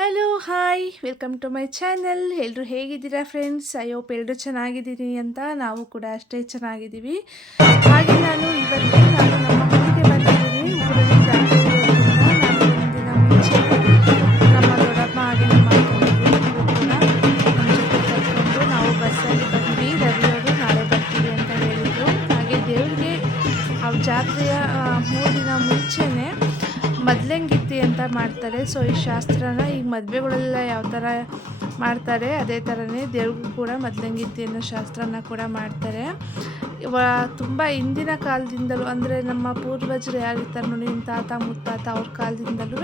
Hello hi welcome to my channel. ಎಲ್ಲರೂ ಹೇಗಿದ್ದೀರಾ friends? I hope ಎಲ್ಲರೂ ಚೆನ್ನಾಗಿದ್ದೀನಿ ಅಂತ. ನಾವು ಕೂಡ ಅಷ್ಟೇ ಚೆನ್ನಾಗಿದ್ದೀವಿ. ಹಾಗೆ ನಾನು ನಮ್ಮ ಮನೆಗೆ ಬಂದಿದ್ದೀನಿ. ಊರಲ್ಲಿ ಜಾತ್ರೆ ಇರೋದ್ರಿಂದ ನಾನು ಒಂದಿನ ಮುಂಚೆ ನಮ್ಮ ದೊಡ್ಡಮ್ಮ ಹಾಗೆ ನಮ್ಮ ಅಕ್ಕನಿಗೂ ಕೂಡ ನಮ್ಮ ಜೊತೆ ಕರ್ಕೊಂಡು ನಾವು ಬಸ್ಸಲ್ಲಿ ಬಂದ್ವಿ. ರವಿಯವರು ನಾಳೆ ಬರ್ತೀವಿ ಅಂತ ಹೇಳಿದರು. ಹಾಗೆ ದೇವ್ರಿಗೆ ಜಾತ್ರೆಯ 3 ದಿನ ಮುಂಚೆನೇ ಮದ್ಲಂಗಿತ್ತಿ ಅಂತ ಮಾಡ್ತಾರೆ. ಸೊ ಈ ಶಾಸ್ತ್ರನ ಈಗ ಮದುವೆಗಳೆಲ್ಲ ಯಾವ ಥರ ಮಾಡ್ತಾರೆ ಅದೇ ಥರನೇ ದೇವ್ರಿಗೂ ಕೂಡ ಮದ್ಲಂಗಿತ್ತಿ ಅನ್ನೋ ಶಾಸ್ತ್ರನ ಕೂಡ ಮಾಡ್ತಾರೆ. ತುಂಬ ಹಿಂದಿನ ಕಾಲದಿಂದಲೂ ಅಂದರೆ ನಮ್ಮ ಪೂರ್ವಜರು ಯಾರಿರ್ತಾರೆ ನೋಡಿ, ನಿಮ್ಮ ತಾತ ಮುತ್ತಾತ ಅವ್ರ ಕಾಲದಿಂದಲೂ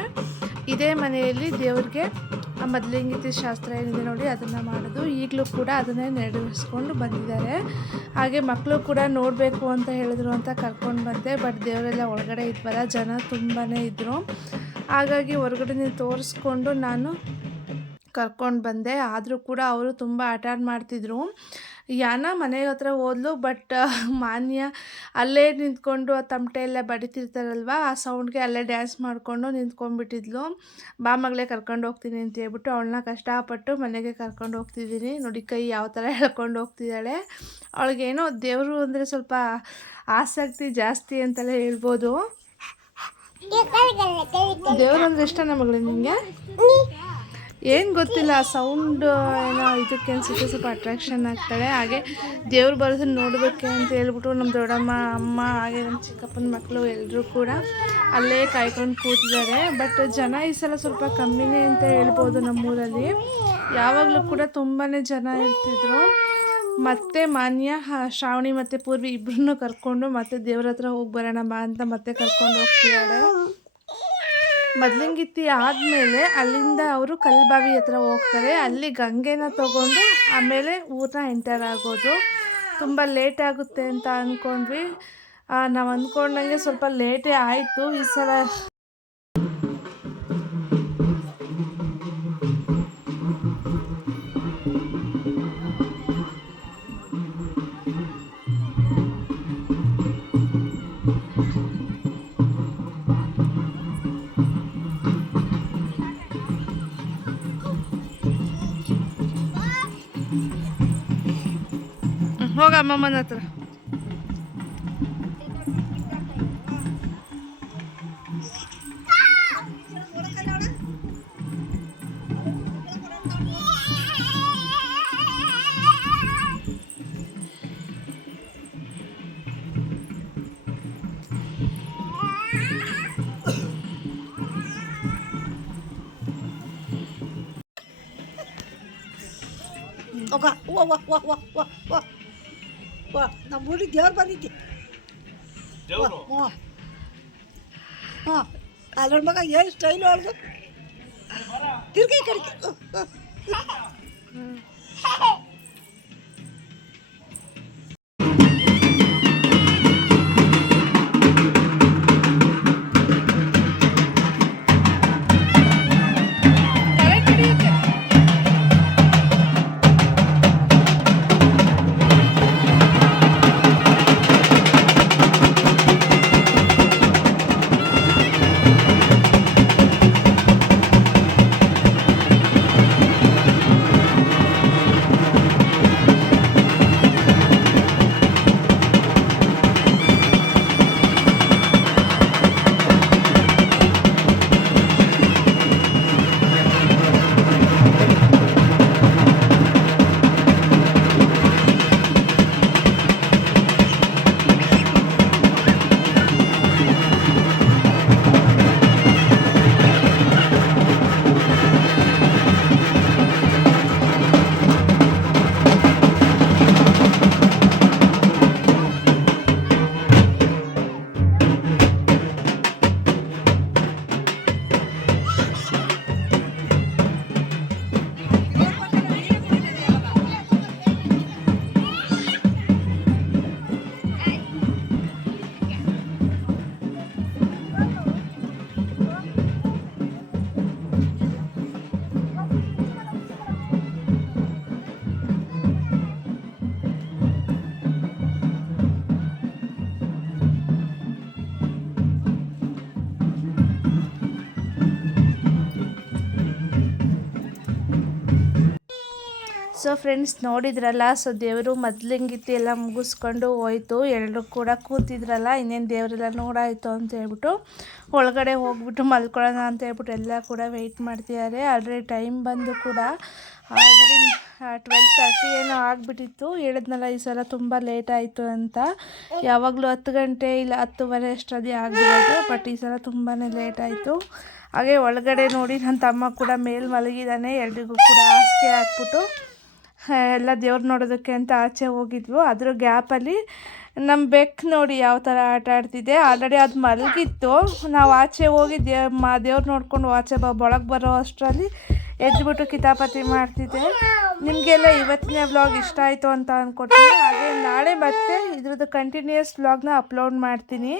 ಇದೇ ಮನೆಯಲ್ಲಿ ದೇವ್ರಿಗೆ ಮದ್ಲಂಗಿತ್ತಿ ಶಾಸ್ತ್ರ ಏನಿದೆ ನೋಡಿ ಅದನ್ನು ಮಾಡೋದು. ಈಗಲೂ ಕೂಡ ಅದನ್ನೇ ನೆರವೇರಿಸ್ಕೊಂಡು ಬಂದಿದ್ದಾರೆ. ಹಾಗೆ ಮಕ್ಕಳು ಕೂಡ ನೋಡಬೇಕು ಅಂತ ಹೇಳಿದ್ರು ಅಂತ ಕರ್ಕೊಂಡು ಬಂದೆ. ಬಟ್ ದೇವರೆಲ್ಲ ಒಳಗಡೆ ಇದ್ವಲ್ಲ, ಜನ ತುಂಬಾ ಇದ್ದರು. ಹಾಗಾಗಿ ಹೊರಗಡೆ ತೋರಿಸ್ಕೊಂಡು ನಾನು ಕರ್ಕೊಂಡು ಬಂದೆ. ಆದರೂ ಕೂಡ ಅವರು ತುಂಬ ಆಟ ಮಾಡ್ತಿದ್ರು. ಯಾನ ಮನೆ ಹತ್ರ ಹೋದ್ಲು, ಬಟ್ ಮಾನ್ಯ ಅಲ್ಲೇ ನಿಂತ್ಕೊಂಡು ಆ ತಮಟೆ ಎಲ್ಲ ಬಡಿತಿರ್ತಾರಲ್ವ, ಆ ಸೌಂಡ್ಗೆ ಅಲ್ಲೇ ಡ್ಯಾನ್ಸ್ ಮಾಡಿಕೊಂಡು ನಿಂತ್ಕೊಂಡ್ಬಿಟ್ಟಿದ್ಲು. ಬಾ ಮಗಳೇ ಕರ್ಕೊಂಡು ಹೋಗ್ತೀನಿ ಅಂತ ಹೇಳ್ಬಿಟ್ಟು ಅವಳನ್ನ ಕಷ್ಟಪಟ್ಟು ಮನೆಗೆ ಕರ್ಕೊಂಡು ಹೋಗ್ತಿದ್ದೀನಿ. ನೋಡಿ ಕೈ ಯಾವ ಥರ ಎಳ್ಕೊಂಡು ಹೋಗ್ತಿದ್ದಾಳೆ. ಅವಳಿಗೇನೋ ದೇವರು ಅಂದರೆ ಸ್ವಲ್ಪ ಆಸಕ್ತಿ ಜಾಸ್ತಿ ಅಂತಲೇ ಹೇಳ್ಬೋದು. ದೇವರು ಅಂದರೆ ಇಷ್ಟನಾ ಮಗಳೇ ನಿಮಗೆ? ಏನು ಗೊತ್ತಿಲ್ಲ, ಸೌಂಡ್ ಏನೋ ಇದಕ್ಕೆ ಅನಿಸುತ್ತೆ, ಸ್ವಲ್ಪ ಅಟ್ರಾಕ್ಷನ್ ಆಗ್ತಾಳೆ. ಹಾಗೆ ದೇವ್ರು ಬರೋದನ್ನ ನೋಡೋದಕ್ಕೆ ಅಂತ ಹೇಳ್ಬಿಟ್ಟು ನಮ್ಮ ದೊಡ್ಡಮ್ಮ, ಅಮ್ಮ, ಹಾಗೆ ನಮ್ಮ ಚಿಕ್ಕಪ್ಪನ ಮಕ್ಕಳು ಎಲ್ಲರೂ ಕೂಡ ಅಲ್ಲೇ ಕಾಯ್ಕೊಂಡು ಕೂತಿದ್ದಾರೆ. ಬಟ್ ಜನ ಈ ಸಲ ಸ್ವಲ್ಪ ಕಮ್ಮಿನೇ ಅಂತ ಹೇಳ್ಬೋದು. ನಮ್ಮೂರಲ್ಲಿ ಯಾವಾಗಲೂ ಕೂಡ ತುಂಬಾ ಜನ ಇರ್ತಿದ್ರು. ಮತ್ತೆ ಮಾನ್ಯ ಶ್ರಾವಣಿ ಮತ್ತು ಪೂರ್ವಿ ಇಬ್ಬರನ್ನೂ ಕರ್ಕೊಂಡು ಮತ್ತೆ ದೇವ್ರ ಹತ್ರ ಹೋಗಿ ಬರೋಣ ಬಾ ಅಂತ ಮತ್ತೆ ಕರ್ಕೊಂಡು ಹೋಗ್ತಿದ್ದಾಳೆ. ಮದ್ಲಂಗಿತ್ತಿ ಆದಮೇಲೆ ಅಲ್ಲಿಂದ ಅವರು ಕಲ್ಬಾವಿ ಹತ್ರ ಹೋಗ್ತಾರೆ. ಅಲ್ಲಿ ಗಂಗೆನ ತಗೊಂಡು ಆಮೇಲೆ ಊರನ್ನ ಎಂಟರ್ ಆಗೋದು. ತುಂಬ ಲೇಟ್ ಆಗುತ್ತೆ ಅಂತ ಅಂದ್ಕೊಂಡ್ವಿ. ನಾವು ಅಂದ್ಕೊಂಡಂಗೆ ಸ್ವಲ್ಪ ಲೇಟೇ ಆಯಿತು ಈ ಸಲ. ಹೋಗ ಅಮ್ಮಮ್ಮನ ಹತ್ರ. ನಮ್ಮ ಊರಿಗೆ ದೇವ್ರು ಬಂದಿದ್ದೆ. ಹಾಂ ಅಲ್ಲೊಂದು ಮಗ ಏನು ಸ್ಟೈಲು ಅವ್ರದ್ದು, ತಿರ್ಗಿ ಕಡಿಕೆ. ಸೊ ಫ್ರೆಂಡ್ಸ್ ನೋಡಿದ್ರಲ್ಲ, ಸೊ ದೇವರು ಮೊದಲಿಂಗಿತ್ತು ಎಲ್ಲ ಮುಗಿಸ್ಕೊಂಡು ಹೋಯ್ತು. ಎಲ್ಲರೂ ಕೂಡ ಕೂತಿದ್ರಲ್ಲ, ಇನ್ನೇನು ದೇವರೆಲ್ಲ ನೋಡಾಯಿತು ಅಂತ ಹೇಳ್ಬಿಟ್ಟು ಒಳಗಡೆ ಹೋಗ್ಬಿಟ್ಟು ಮಲ್ಕೊಳ್ಳೋಣ ಅಂತ ಹೇಳ್ಬಿಟ್ಟು ಎಲ್ಲ ಕೂಡ ವೆಯ್ಟ್ ಮಾಡ್ತಿದ್ದಾರೆ. ಆಲ್ರೆಡಿ ಟೈಮ್ ಬಂದು ಕೂಡ ಆಲ್ರೆಡಿ 12:30 ಏನೋ ಆಗಿಬಿಟ್ಟಿತ್ತು. ಹೇಳಿದ್ನಲ್ಲ ಈ ಸಲ ತುಂಬ ಲೇಟ್ ಆಯಿತು ಅಂತ. ಯಾವಾಗಲೂ 10 ಗಂಟೆ ಇಲ್ಲ 10:30 ಅಷ್ಟೊತ್ತಿಗೆ ಆಗಿಬಿಡೋದು, ಬಟ್ ಈ ಸಲ ತುಂಬಾ ಲೇಟ್ ಆಯಿತು. ಹಾಗೆ ಒಳಗಡೆ ನೋಡಿ ನನ್ನ ತಮ್ಮ ಕೂಡ ಮೇಲೆ ಮಲಗಿದ್ದಾನೆ. ಎಲ್ರಿಗೂ ಕೂಡ ಹಾಸಿಗೆ ಹಾಕ್ಬಿಟ್ಟು ಎಲ್ಲ ದೇವ್ರು ನೋಡೋದಕ್ಕೆ ಅಂತ ಆಚೆ ಹೋಗಿದ್ವು. ಅದ್ರ ಗ್ಯಾಪಲ್ಲಿ ನಮ್ಮ ಬೆಕ್ಕು ನೋಡಿ ಯಾವ ಥರ ಆಟ ಆಡ್ತಿದ್ದೆ. ಆಲ್ರೆಡಿ ಅದು ಮಲಗಿತ್ತು. ನಾವು ಆಚೆ ಹೋಗಿ ದೇವ್ರು ನೋಡ್ಕೊಂಡು ಆಚೆ ಒಳಗೆ ಬರೋ ಅಷ್ಟರಲ್ಲಿ ಎದ್ದುಬಿಟ್ಟು ಕಿತಾಪತಿ ಮಾಡ್ತಿದ್ದೆ. ನಿಮಗೆಲ್ಲ ಇವತ್ತಿನ ವ್ಲಾಗ್ ಇಷ್ಟ ಆಯಿತು ಅಂತ ಅಂದ್ಕೊಡ್ತೀನಿ. ಹಾಗೆ ನಾಳೆ ಮತ್ತೆ ಇದ್ರದ್ದು ಕಂಟಿನ್ಯೂಯಸ್ ವ್ಲಾಗ್ನ ಅಪ್ಲೋಡ್ ಮಾಡ್ತೀನಿ.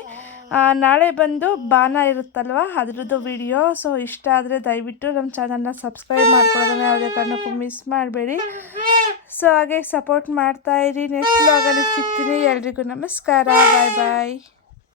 ನಾಳೆ ಬಂದು ಬಾನ ಇರುತ್ತಲ್ವ ಅದ್ರದ್ದು ವಿಡಿಯೋ. ಸೊ ಇಷ್ಟ ಆದರೆ ದಯವಿಟ್ಟು ನಮ್ಮ ಚಾನಲ್ನ ಸಬ್ಸ್ಕ್ರೈಬ್ ಮಾಡ್ಕೊಳ್ಳೋದನ್ನ ಯಾವುದೇ ಕಾರಣಕ್ಕೂ ಮಿಸ್ ಮಾಡಬೇಡಿ. ಸೊ ಹಾಗೆ ಸಪೋರ್ಟ್ ಮಾಡ್ತಾಯಿರಿ. ನೆಕ್ಸ್ಟ್ ವ್ಲಾಗಲ್ಲಿ ಸಿಗ್ತೀನಿ. ಎಲ್ರಿಗೂ ನಮಸ್ಕಾರ. ಬಾಯ್ ಬಾಯ್.